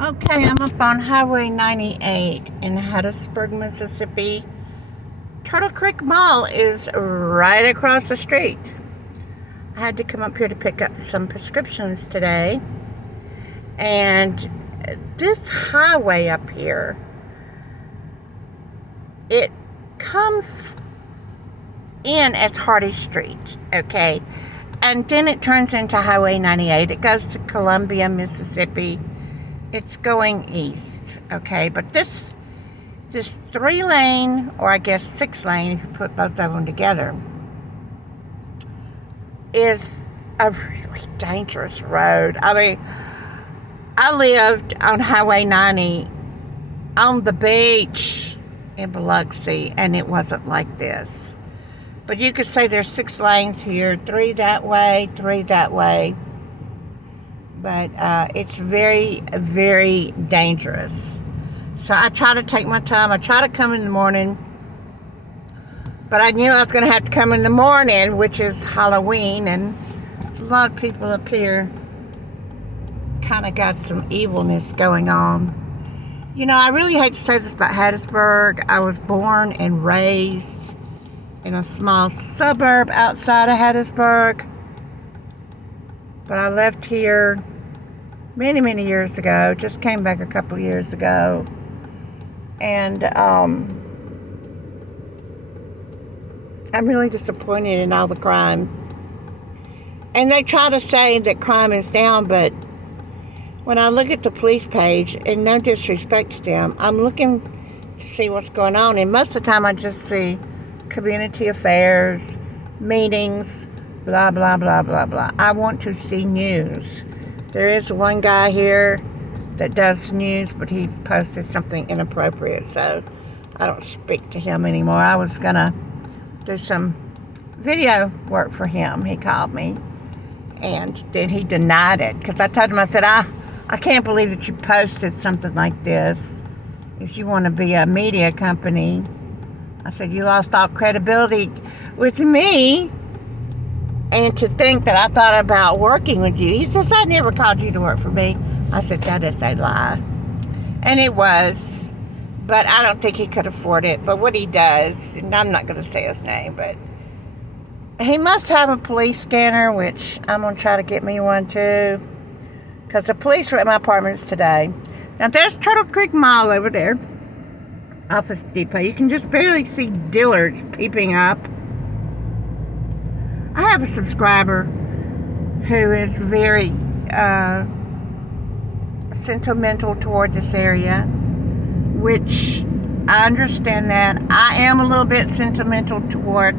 Okay, I'm up on Highway 98 in Hattiesburg, Mississippi. Turtle Creek Mall is right across the street. I had to come up here to pick up some prescriptions today. And this highway up here, it comes in as Hardy Street, okay? And then it turns into Highway 98. It goes to Columbia, Mississippi. It's going east, okay? But this 3-lane, or I guess 6-lane, if you put both of them together, is a really dangerous road. I mean, I lived on Highway 90 on the beach in Biloxi, and it wasn't like this. But you could say there's 6 lanes here, 3 that way, 3 that way. But it's very, very dangerous. So I try to take my time. I try to come in the morning. But I knew I was going to have to come in the morning, which is Halloween. And a lot of people up here kind of got some evilness going on. You know, I really hate to say this about Hattiesburg. I was born and raised in a small suburb outside of Hattiesburg. But I left here many, many years ago. Just came back a couple years ago. And I'm really disappointed in all the crime. And they try to say that crime is down, but when I look at the police page, and no disrespect to them, I'm looking to see what's going on. And most of the time I just see community affairs, meetings, blah, blah, blah, blah, blah. I want to see news. There is one guy here that does news, but he posted something inappropriate, so I don't speak to him anymore. I was going to do some video work for him. He called me, and then he denied it, because I told him, I said, I can't believe that you posted something like this. If you want to be a media company, I said, you lost all credibility with me. And to think that I thought about working with you. He says, I never called you to work for me. I said, that is a lie. And it was. But I don't think he could afford it. But what he does, and I'm not going to say his name, but he must have a police scanner, which I'm going to try to get me one too. Because the police were at my apartments today. Now there's Turtle Creek Mall over there. Office Depot. You can just barely see Dillard's peeping up. I have a subscriber who is very sentimental toward this area, which I understand that. I am a little bit sentimental toward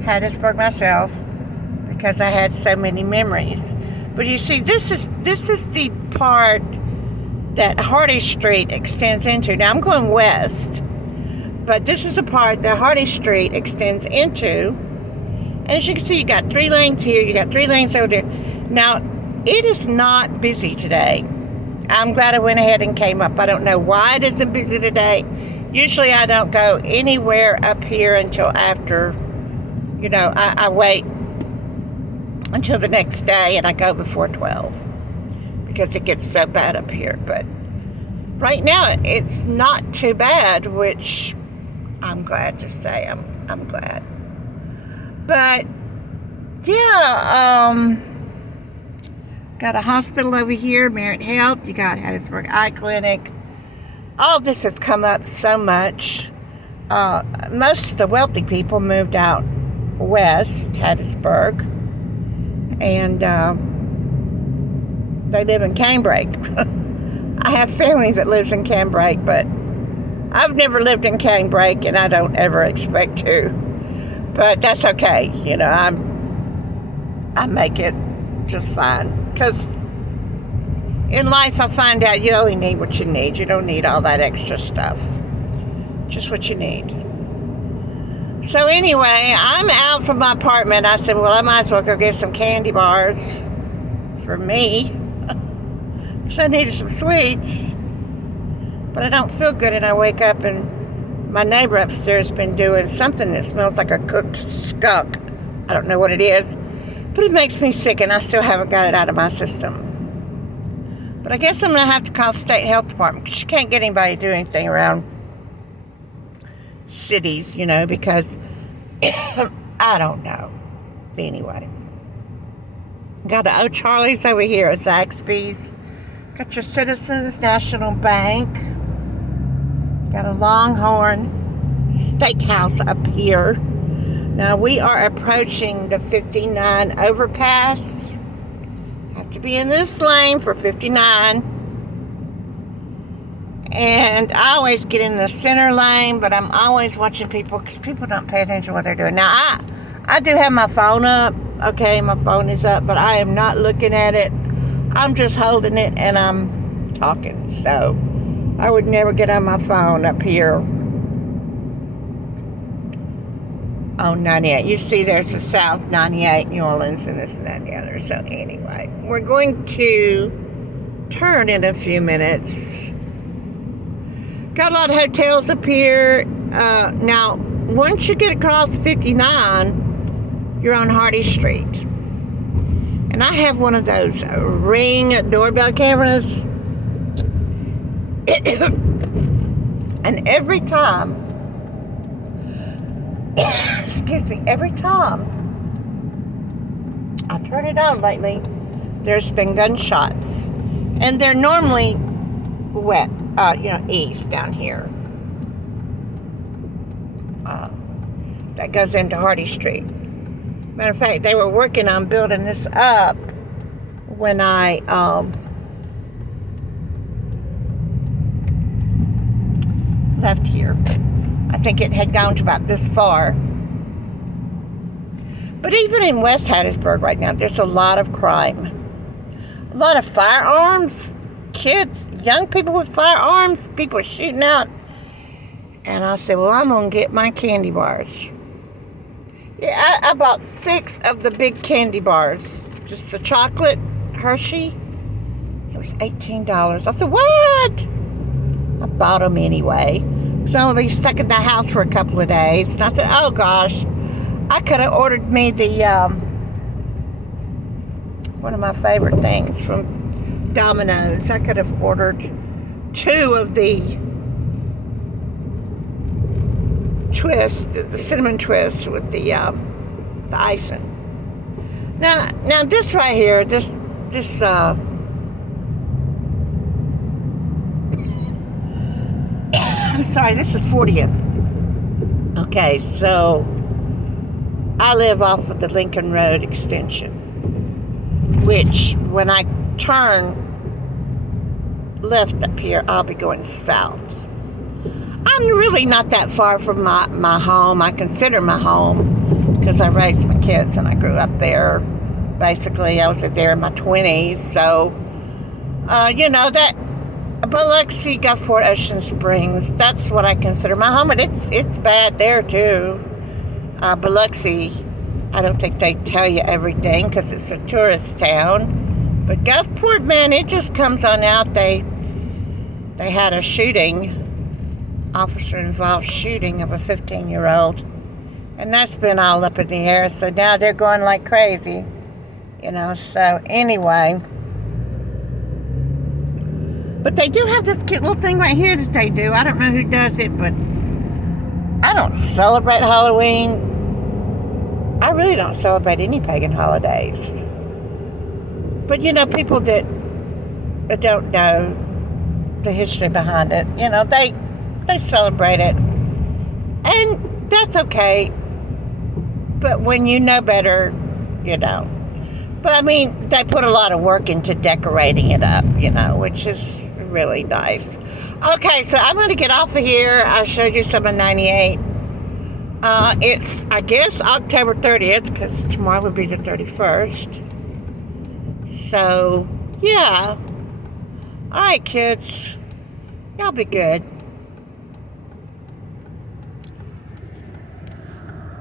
Hattiesburg myself because I had so many memories. But you see, this is the part that Hardy Street extends into. Now I'm going west, but this is the part that Hardy Street extends into. And as you can see, you got 3 lanes here, you got 3 lanes over there. Now, it is not busy today. I'm glad I went ahead and came up. I don't know why it isn't busy today. Usually I don't go anywhere up here until after, you know, I wait until the next day and I go before 12 because it gets so bad up here. But right now, it's not too bad, which I'm glad to say. I'm glad. But, yeah, got a hospital over here, Merit Health. You got Hattiesburg Eye Clinic. All this has come up so much. Most of the wealthy people moved out west, Hattiesburg. And they live in Canebrake. I have family that lives in Canebrake, but I've never lived in Canebrake, and I don't ever expect to. But that's okay, you know, I make it just fine. Because in life I find out you only need what you need. You don't need all that extra stuff. Just what you need. So anyway, I'm out from my apartment. I said, well, I might as well go get some candy bars for me. Because I needed some sweets. But I don't feel good, and I wake up and my neighbor upstairs has been doing something that smells like a cooked skunk. I don't know what it is, but it makes me sick, and I still haven't got it out of my system. But I guess I'm going to have to call the state health department because you can't get anybody to do anything around cities, you know, because I don't know. Anyway. Got an O'Charlie's over here at Zaxby's. Got your Citizens National Bank. Got a Longhorn Steakhouse up here. Now we are approaching the 59 overpass. Have to be in this lane for 59. And I always get in the center lane, but I'm always watching people because people don't pay attention to what they're doing. Now I do have my phone up. Okay, my phone is up, but I am not looking at it. I'm just holding it and I'm talking. So I would never get on my phone up here on 98. You see there's the South 98, New Orleans, and this and that and the other. So anyway, we're going to turn in a few minutes. Got a lot of hotels up here. Now, once you get across 59, you're on Hardy Street. And I have one of those Ring doorbell cameras. And every time, excuse me, every time I turn it on lately, there's been gunshots. And they're normally wet, east down here. That goes into Hardy Street. Matter of fact, they were working on building this up when I left here. I think it had gone to about this far. But even in West Hattiesburg right now, there's a lot of crime. A lot of firearms, kids, young people with firearms, people are shooting out. And I said, well, I'm going to get my candy bars. Yeah, I bought 6 of the big candy bars. Just the chocolate Hershey. It was $18. I said, what? I bought them anyway. So I'm going to be stuck in the house for a couple of days. And I said, oh gosh, I could have ordered me the, one of my favorite things from Domino's. I could have ordered 2 of the twist, the cinnamon twist with the icing. Now this right here, this I'm sorry, this is 40th. Okay, so I live off of the Lincoln Road extension, which when I turn left up here, I'll be going south. I'm really not that far from my home. I consider my home because I raised my kids and I grew up there. Basically, I was there in my 20s. So, that Biloxi, Gulfport, Ocean Springs, that's what I consider my home. And it's bad there, too. Biloxi, I don't think they tell you everything because it's a tourist town. But Gulfport, man, it just comes on out. They had a shooting. Officer-involved shooting of a 15-year-old. And that's been all up in the air. So now they're going like crazy. So anyway. But they do have this cute little thing right here that they do. I don't know who does it, but I don't celebrate Halloween. I really don't celebrate any pagan holidays. But, people that don't know the history behind it, they celebrate it. And that's okay. But when you know better, you don't. But I mean, they put a lot of work into decorating it up, which is really nice. Okay, so I'm going to get off of here. I showed you some of 98. It's, I guess, October 30th, because tomorrow would be the 31st. So, yeah. All right, kids. Y'all be good.